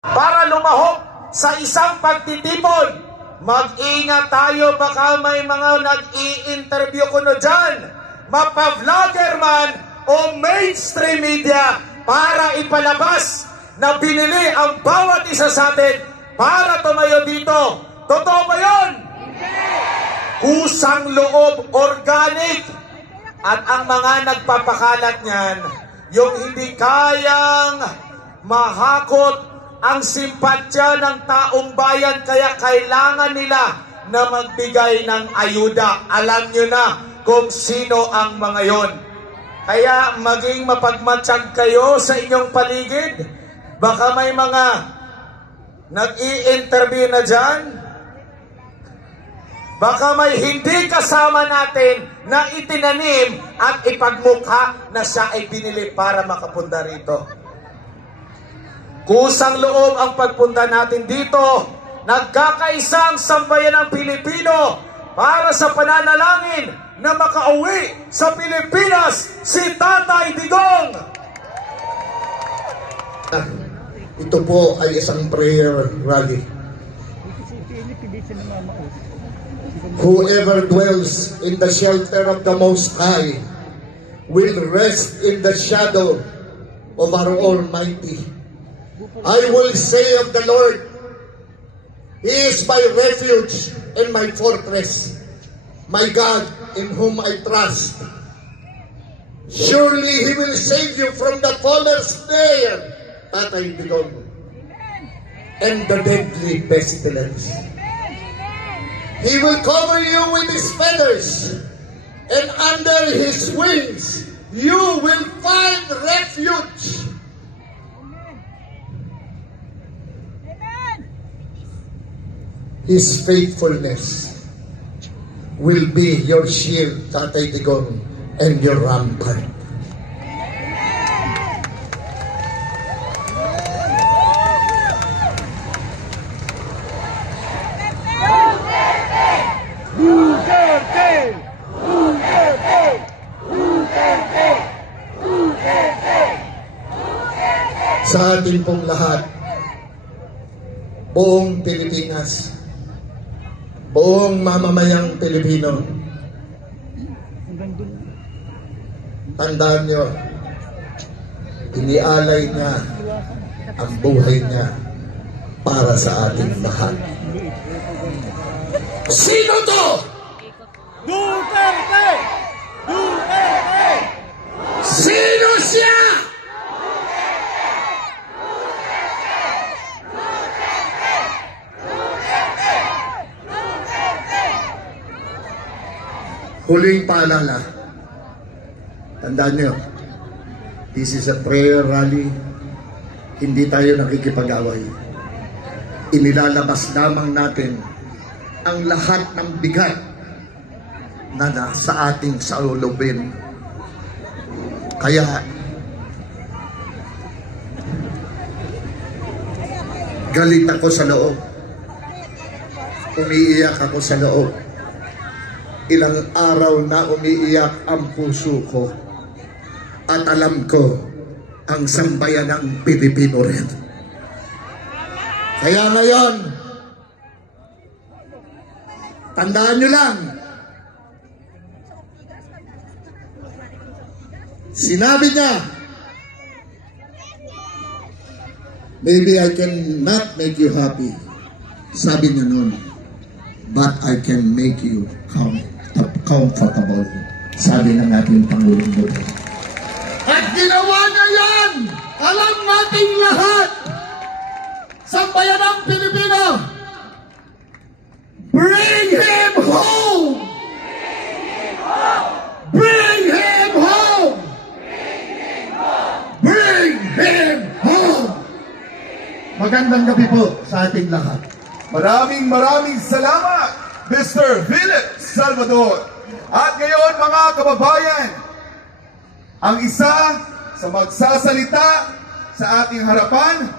para lumahok sa isang pagtitipon. Mag-ingat tayo, baka may mga nag-i-interview ko na dyan, mapa-vlogger man o mainstream media, para ipalabas na binili ang bawat isa sa atin para tumayo dito. Totoo ba yun? Kusang loob, organic. At ang mga nagpapakalat niyan, yung hindi kayang mahakot ang simpatya ng taong bayan, kaya kailangan nila na magbigay ng ayuda. Alam nyo na kung sino ang mga yon. Kaya maging mapagmatsyag kayo sa inyong paligid. Baka may mga nag-i-interview na dyan. Baka may hindi kasama natin na itinanim at ipagmukha na siya ay binili para makapunta rito. Kusang loob ang pagpunta natin dito. Nagkakaisang sambayan ng Pilipino para sa pananalangin na makauwi sa Pilipinas si Tatay Digong. Ito po ay isang prayer rally. Whoever dwells in the shelter of the Most High will rest in the shadow of our Almighty. I will say of the Lord, He is my refuge and my fortress, my God in whom I trust. Surely He will save you from the faller's snare, Tatay Digong, and the deadly pestilence. He will cover you with His feathers, and under His wings you will find refuge. His faithfulness will be your shield, Tatay Digong, and your rampart. Sa ating pong lahat, buong Pilipinas, buong mamamayang Pilipino, tandaan nyo, inialay niya ang buhay niya para sa ating lahat. Sino to? Duterte! Duterte! Sino siya? Huling paalala, tandaan nyo, this is a prayer rally, hindi tayo nakikipag-away. Inilalabas lamang natin ang lahat ng bigat na nasa ating salubin. Kaya, galit ako sa loob. Umiiyak ako sa loob. Ilang araw na umiiyak ang puso ko. At alam ko, ang sambayan ng Pilipino rin. Kaya ngayon, tandaan nyo lang, sinabi niya, maybe I can not make you happy. Sabi niya noon, but I can make you comfortable. Sabi ng ating Pangulong Duterte. At ginawa niya yan! Alam nating lahat! Sambayan ng Pilipino! Bring him home! Bring him home! Bring him home! Magandang gabi po sa ating lahat. Maraming salamat, Mr. Philip Salvador. At ngayon, mga kababayan, ang isa sa magsasalita sa ating harapan,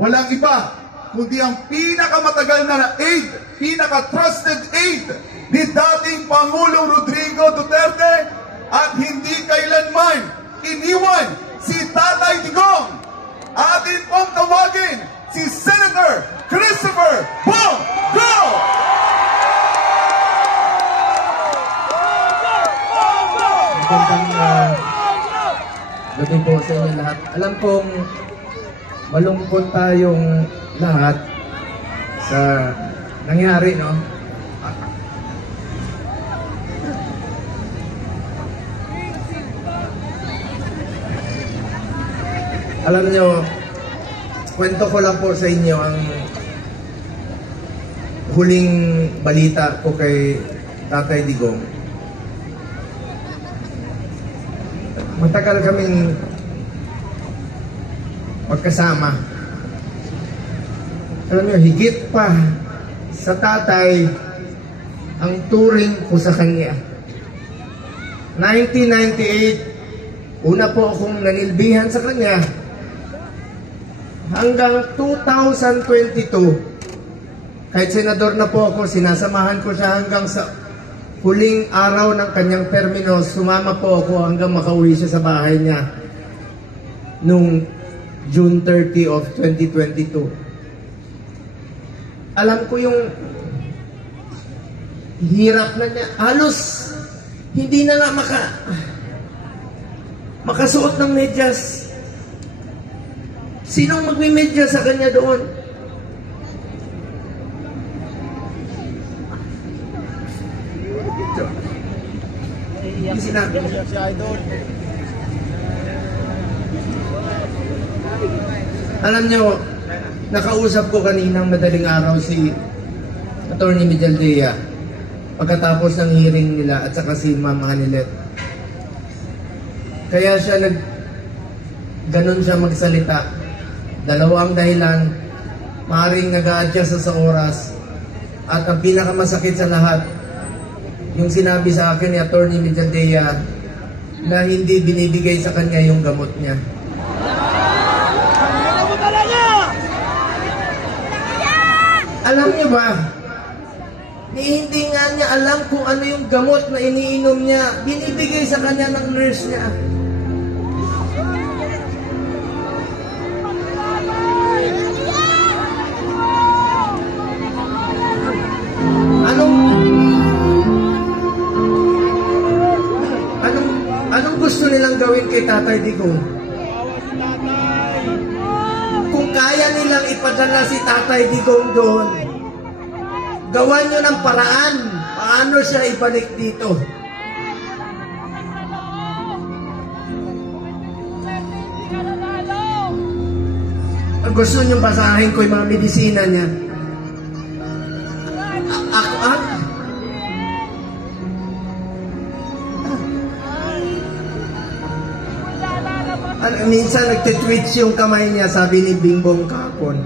walang iba, kundi ang pinakamatagal na aide, pinaka-trusted aide ni dating Pangulong Rodrigo Duterte at hindi kailanman iniwan si Tatay Digong. Atin pong tawagin si sa inyo lahat. Alam kong malungkot tayong lahat sa nangyari, no? Alam nyo, kwento ko lang po sa inyo ang huling balita ko kay Tatay Digong. Matagal kaming magkasama. Alam nyo, higit pa sa tatay ang turing ko sa kanya. 1998, una po akong nanilbihan sa kanya. Hanggang 2022, kahit senador na po ako, sinasamahan ko siya hanggang sa huling araw ng kanyang termino. Sumama po ako hanggang makauwi siya sa bahay niya nung June 30 of 2022. Alam ko yung hirap na niya. Halos hindi na nga makasuot ng medyas. Sinong magme-medyas sa kanya doon? Sinabi mo si Idol. Alam nyo, nakausap ko kaninang madaling araw si Atty. Mijaldea pagkatapos ng hearing nila at saka si Ma'am Hanilet. Kaya siya ganon siya magsalita. Dalawang dahilan, maaaring nag-a-adjust sa oras, at ang pinakamasakit sa lahat, yung sinabi sa akin ni Atty. Mijaldea na hindi binibigay sa kanya yung gamot niya. Alam niyo ba, hindi nga niya alam kung ano yung gamot na iniinom niya. Binibigay sa kanya ng nurse niya. Anong gusto nilang gawin kay Tatay Digong? Kung kaya nilang ipadala si Tatay Digong doon, gawan nyo ng paraan paano siya ibalik dito. Ang gusto nyo basahin ko yung mga medisina niya. Minsan nagtitwitch yung kamay niya, sabi ni Bingbong kahapon.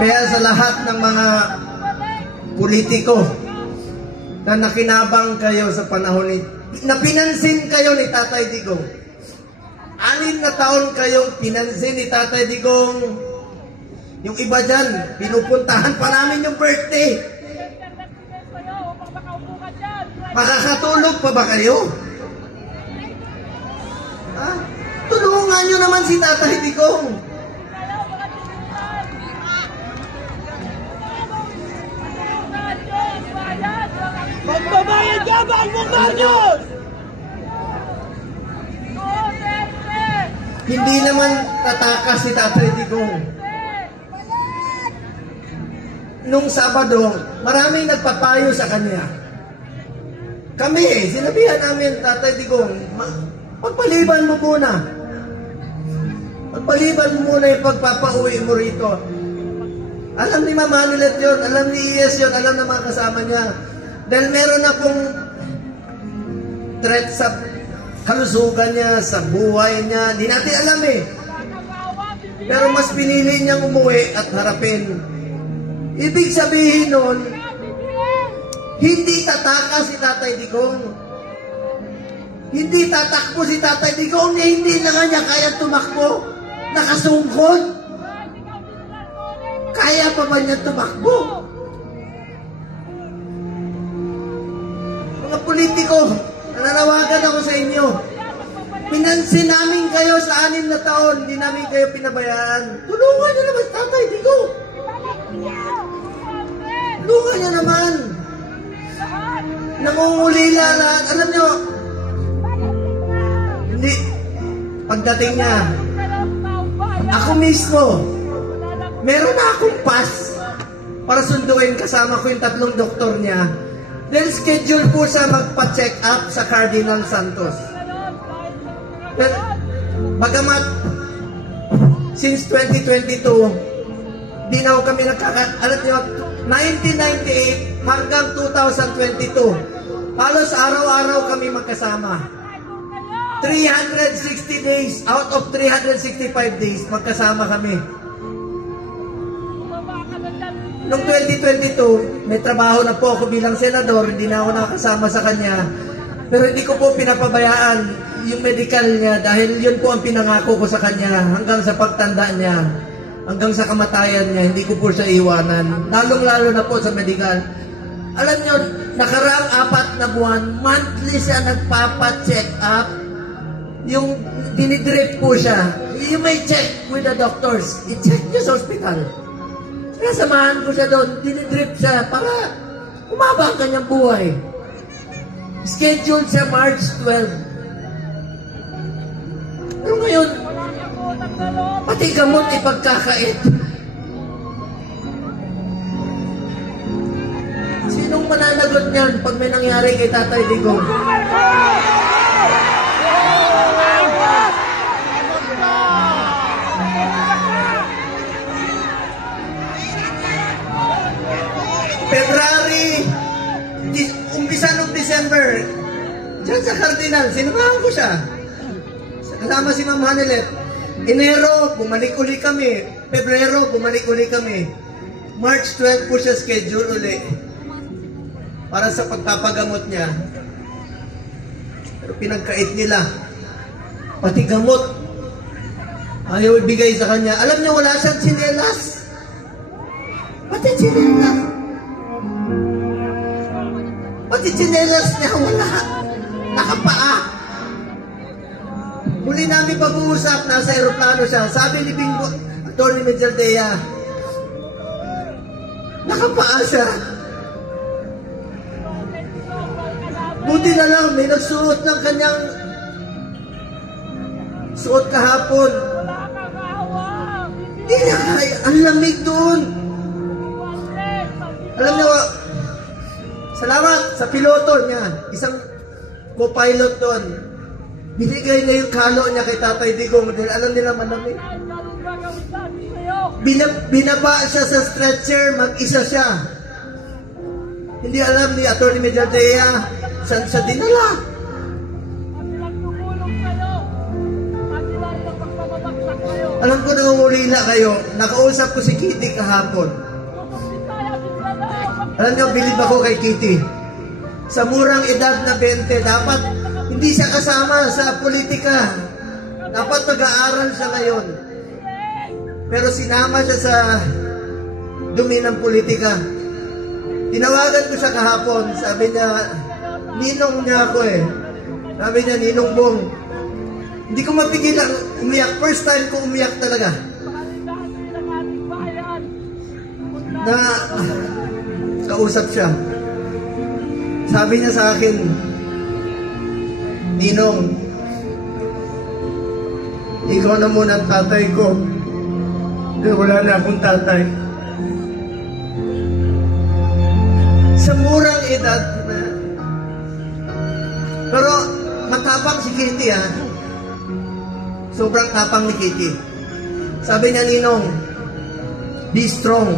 Kaya sa lahat ng mga politiko na nakinabang kayo sa panahon ni, na pinansin kayo ni Tatay Digong, 6 na taon kayong pinansin ni Tatay Digong. Yung iba dyan, pinupuntahan pa namin yung birthday. Makakatulog pa ba kayo? Ha? Tulungan nyo naman si Tatay Digong. Magbabayad ka ba ang Bunganyos? Hindi naman tatakas si Tatay Digong. Nung Sabado, maraming nagpapayo sa kanya. Kami, sinabihan namin, Tatay Digong, pagpaliban mo muna. Pagpaliban mo muna yung pagpapauwi mo rito. Alam ni Ma'am Hanilet yun, alam ni Iyes yun, alam ng mga kasama niya. Dahil meron na pong threat sa kalusugan niya, sa buhay niya. Di natin alam eh. Pero mas pinili niyang umuwi at harapin. Ibig sabihin nun, hindi tatakas si Tatay Digong. Hindi tatakbo si Tatay Digong, hindi na kanya kaya tumakbo. Nakasungkod. Kaya pa ba niya tumakbo? Mga politiko, nananawagan ako sa inyo. Pinansin namin kayo sa 6 na taon, hindi namin kayo pinabayaan. Tulungan niyo naman Tatay Digong. Tulungan niyo naman. Nangungulila lahat. Alam nyo, hindi, pagdating niya, ako mismo, meron na akong pass para sunduin kasama ko yung 3 doktor niya. Then schedule po siya magpa-check up sa Cardinal Santos. Pero, bagamat, since 2022, di na kami alam niyo, 1998 hanggang 2022, halos araw-araw kami magkasama. 360 days, out of 365 days, magkasama kami. Noong 2022, may trabaho na po ako bilang senador, hindi na ako nakasama sa kanya. Pero hindi ko po pinapabayaan yung medical niya dahil yun po ang pinangako ko sa kanya hanggang sa pagtanda niya, hanggang sa kamatayan niya, hindi ko po siya iwanan. Lalong-lalo na po sa medical. Alam niyo, nakaraang 4 na buwan, monthly siya nagpapa-check up. Yung dinidrip po siya. You may check with the doctors. I-check niyo sa hospital. Kaya samahan ko siya doon, dinidrip siya para umaba ang kanyang buhay. Scheduled siya March 12. Pero ngayon, pati gamot ipagkakait. Sinong mananagot niyan pag may nangyari kay Tatay Digong? February, umpisa ng December, dyan sa Cardinal, sinamahan ko siya. Kasama si Ma'am Hanelet. Enero, bumalik uli kami. Pebrero, bumalik uli kami. March 12 po siya schedule uli para sa pagpapagamot niya. Pero pinagkait nila. Pati gamot, ayaw ibigay sa kanya. Alam niyo, wala siyang tsinelas. Pati tsinelas. Pati tsinelas niya, wala. Nakapaa. Muli namin pag-uusap, nasa aeroplano siya. Sabi ni Bingo, Atty. Mejaldea, nakapaa siya. Buti na lang, may nagsuot ng kanyang suot kahapon. Hindi niya kaya, ang lamig doon. Alam niyo, salamat sa piloto niya, isang co-pilot doon. Binigay na yung kalo niya kay Tatay Digong dahil alam nila malamig. Binaba siya sa stretcher, mag-isa siya. Hindi alam ni Atty. Mejaldea saan siya dinala. Alam ko nangungulila kayo. Nakausap ko si Kitty kahapon. Alam niyo, bilib ako kay Kitty. Sa murang edad na 20, dapat hindi siya kasama sa politika. Dapat mag-aaral siya ngayon. Pero sinama siya sa dumi ng politika. Tinawagan ko siya kahapon. Sabi niya, ninong niya ako eh. Sabi niya, Ninong Bong. Hindi ko mapigilan umiyak. First time ko umiyak talaga. Na kausap siya. Sabi niya sa akin, Ninong, ikaw na muna ang tatay ko. Dahil wala na akong tatay. Sa murang edad na. Pero matapang si Kitty ha. Sobrang tapang ni Kitty. Sabi niya, Ninong, be strong.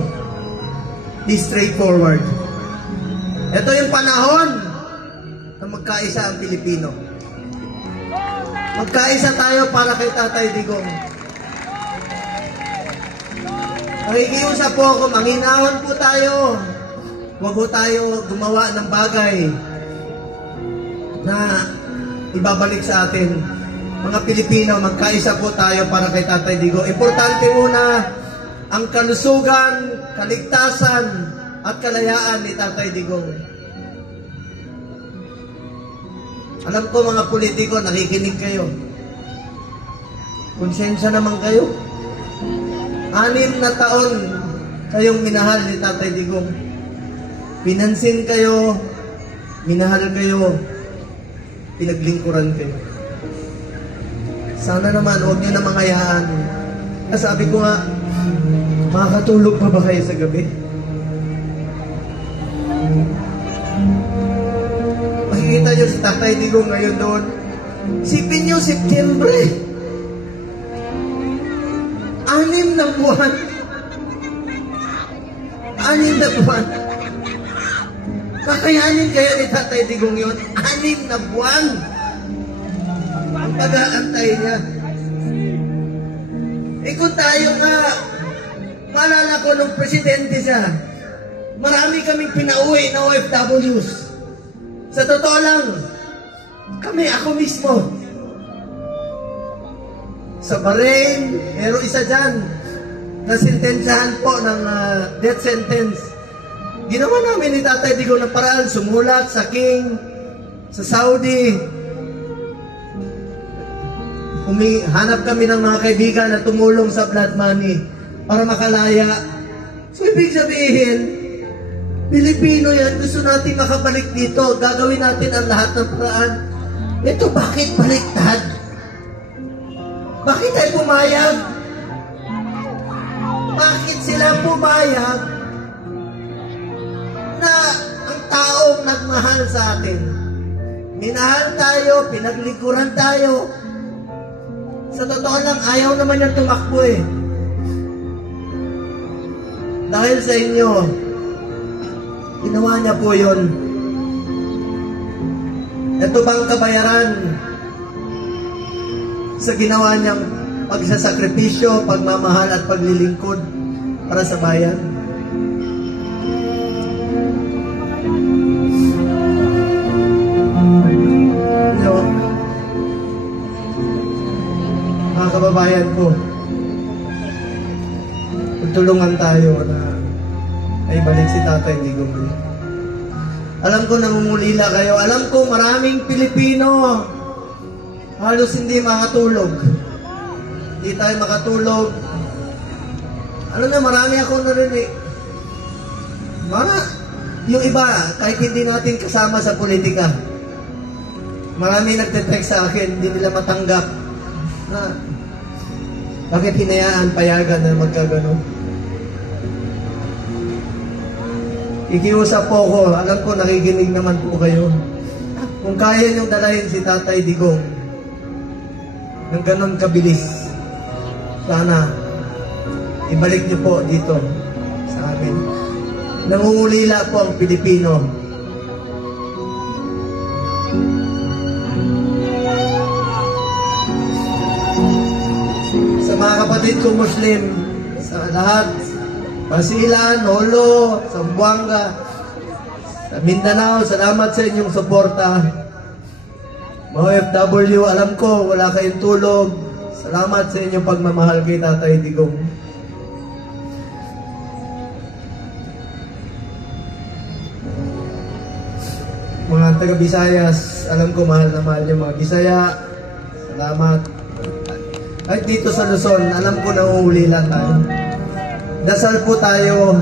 Be straightforward. Ito yung panahon na magkaisa ang Pilipino. Magkaisa tayo para kay Tatay Digong. Nakikiusap po ako, manghinahon po tayo. Huwag po tayo gumawa ng bagay na ibabalik sa atin. Mga Pilipino, magkaisa po tayo para kay Tatay Digong. Importante muna ang kalusugan, kaligtasan, at kalayaan ni Tatay Digong. Alam ko mga politiko, nakikinig kayo. Konsensya naman kayo. 6 na taon kayong minahal ni Tatay Digong. Pinansin kayo, minahal kayo, pinaglingkuran kayo. Sana naman, huwag niyo namang hayaan. Sabi ko nga, makakatulog pa ba kayo sa gabi? Makikita niyo si Tatay Digong ngayon doon. Sipin niyo, Setyembre. 6 na buwan. 6 na buwan. Kakayanin kayo ni Tatay Digong yun. 6 na buwan. Ang pag-aantay niya. Kung tayo nga, maalala ko nung presidente siya, marami kaming pinauwi na OFWs. Sa totoo lang, ako mismo. Sa Bahrain, meron isa dyan, na sintensyahan po ng death sentence. Ginawa namin ni Tatay Digong ng paraan, sumulat sa King, sa Saudi. Hanap kami ng mga kaibigan na tumulong sa blood money para makalaya. So, ibig sabihin, Pilipino yan, gusto natin makabalik dito. Gagawin natin ang lahat ng paraan. Ito, bakit baliktad? Bakit tayo pumayag? Bakit sila pumayag na ang taong nagmahal sa atin? Minahal tayo, pinaglikuran tayo. Sa totoo lang, ayaw naman niya tumakbo eh. Dahil sa inyo, ginawa niya po yun. Ito bang kabayaran sa ginawa niyang pagsasakripisyo, pagmamahal at paglilingkod para sa bayan? Mga kababayan ko, tulungan tayo na ay balik si Tatay Digong. Alam ko nangungulila kayo. Alam ko maraming Pilipino halos hindi makatulog. Hindi tayo makatulog. Alam na, marami akong narinig. Yung iba, kahit hindi natin kasama sa politika, marami nagte-text sa akin, hindi nila matanggap na bakit hinayaan, payagan na magkagano. Ikiusap po ko, alam ko nakikinig naman po kayo. Kung kaya niyong dalahin si Tatay Digong ng ganon kabilis, sana ibalik niyo po dito sa amin. Nangungulila po ang Pilipino. Sa mga kapatid ko Muslim, sa lahat, Basilan, Holo, Zamboanga, sa Mindanao, salamat sa inyong suporta. Mga OFW, alam ko, wala kayong tulog. Salamat sa inyong pagmamahal kay Tatay Digong. Mga taga-Bisayas, alam ko mahal na mahal yung mga Bisaya. Salamat. At dito sa Luzon, alam ko nangungulila tayo. Dasal po tayo.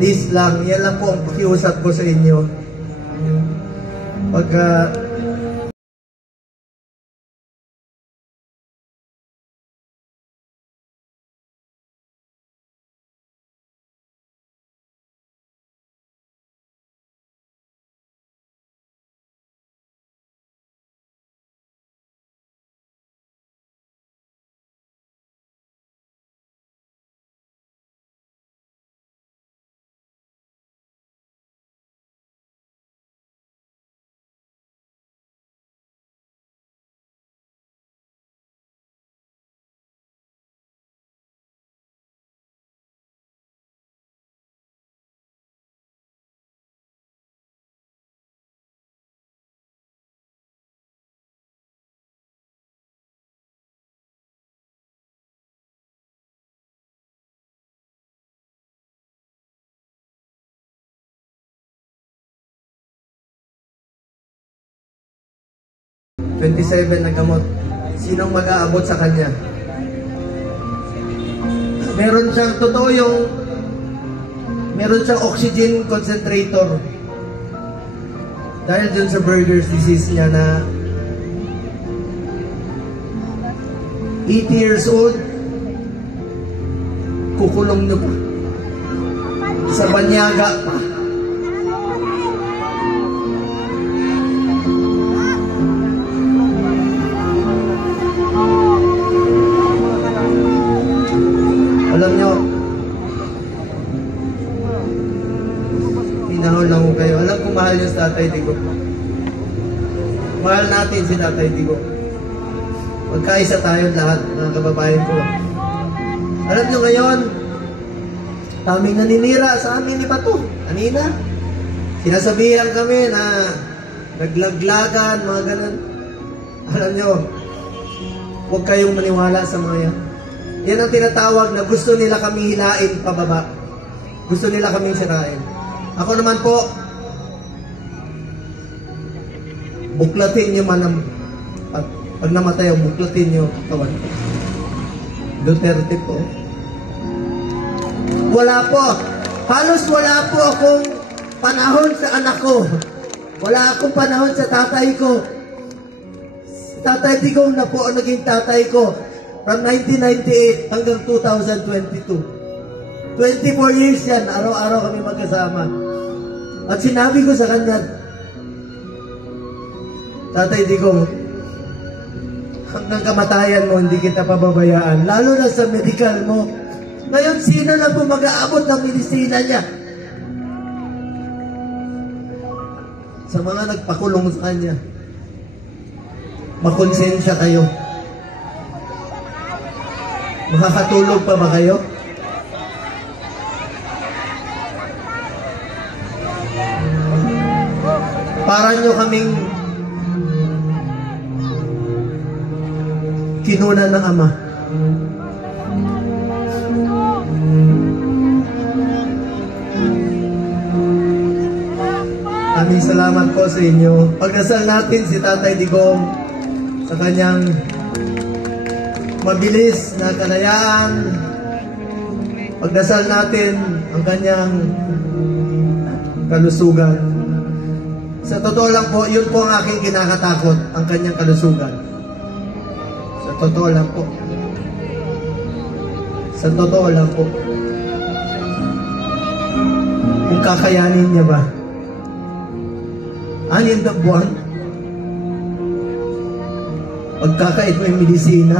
Please lang, yan lang po ang pakiusap ko sa inyo. Pagka $27 na gamot. Sinong mag-aabot sa kanya? Meron siyang, totoo yung, meron siyang oxygen concentrator. Dahil dun sa burger's disease niya na 80 years old, kukulong niyo pa. Sa banyaga pa. Alam niyo, hinahon lang ko kayo. Alam kong mahal niyo si Tatay Digo. Mahal natin si Tatay Digo. Magkaisa tayo lahat, mga kababayan ko. Alam niyo ngayon, kaming naninira sa amin ni Bato. Kanina, sinasabihan kami na naglaglagan, mga ganun. Alam niyo, huwag kayong maniwala sa mga yan. Yan ang tinatawag na gusto nila kami hilain pababa. Gusto nila kaming sirain. Ako naman po, buklatin niyo man ang pag namatay ako, buklatin niyo katawan ko. Duterte po. Wala po. Halos wala po akong panahon sa anak ko. Wala akong panahon sa tatay ko. Tatay Digong na po ang naging tatay ko from 1998 hanggang 2022. 24 years yan, araw-araw kami magkasama. At sinabi ko sa kanya, Tatay Digong, hanggang kamatayan mo, hindi kita pababayaan. Lalo na sa medical mo. Ngayon, sino na po mag-aabot ng medisina niya? Sa mga nagpakulong sa kanya, makonsensya kayo. Makakatulog pa ba kayo? Para nyo kaming kinunan ng Ama. Aming salamat po sa inyo. Pagdasal natin si Tatay Digong sa kanyang mabilis na kalayaan. Pagdasal natin ang kanyang kalusugan. Sa totoo lang po, yun po ang aking kinakatakot, ang kanyang kalusugan. Sa totoo lang po. Sa totoo lang po. Kung kakayanin niya ba? 6 na buwan? Pagkakait mo yung medisina?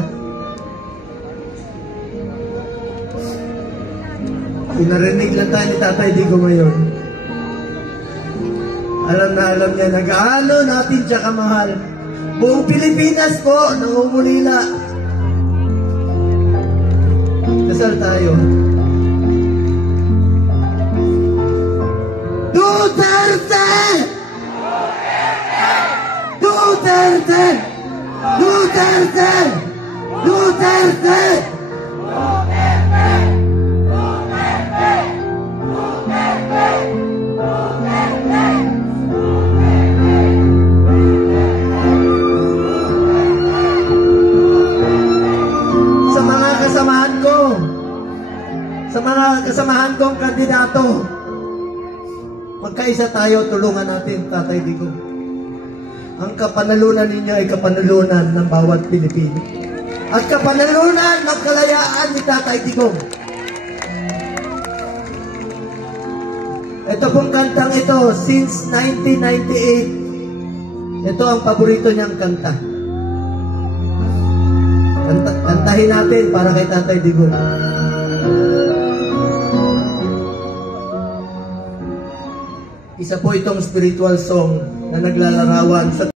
Kung narinig lang tayo ni Tatay Digo ngayon, alam na alam niya na gaano natin siya kamahal. Buong Pilipinas po, nangungulila. Dasal tayo. Duterte! Duterte! Duterte! Duterte! Sa mga kasamahan kong kandidato, magkaisa tayo, tulungan natin, Tatay Digong. Ang kapanalunan ninyo ay kapanalunan ng bawat Pilipino. At kapanalunan ng kalayaan ni Tatay Digong. Ito pong kantang ito, since 1998, ito ang paborito niyang kanta. Kantahin natin para kay Tatay Digong. Isa po itong spiritual song na naglalarawan sa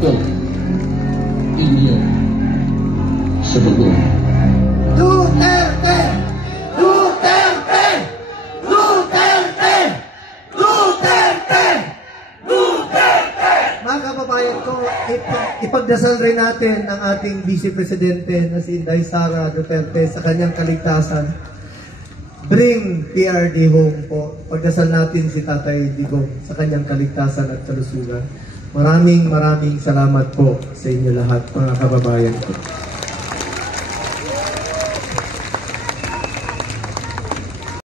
ito inyo sa bagong. Duterte! Duterte! Duterte! Duterte! Duterte! Mga kababayan ko, ipagdasal rin natin ang ating Vice Presidente na si Inday Sara Duterte sa kanyang kaligtasan. Bring PRD home po. Pagdasal natin si Tatay Digong sa kanyang kaligtasan at kalusugan. Maraming salamat po sa inyo lahat, mga kababayan ko.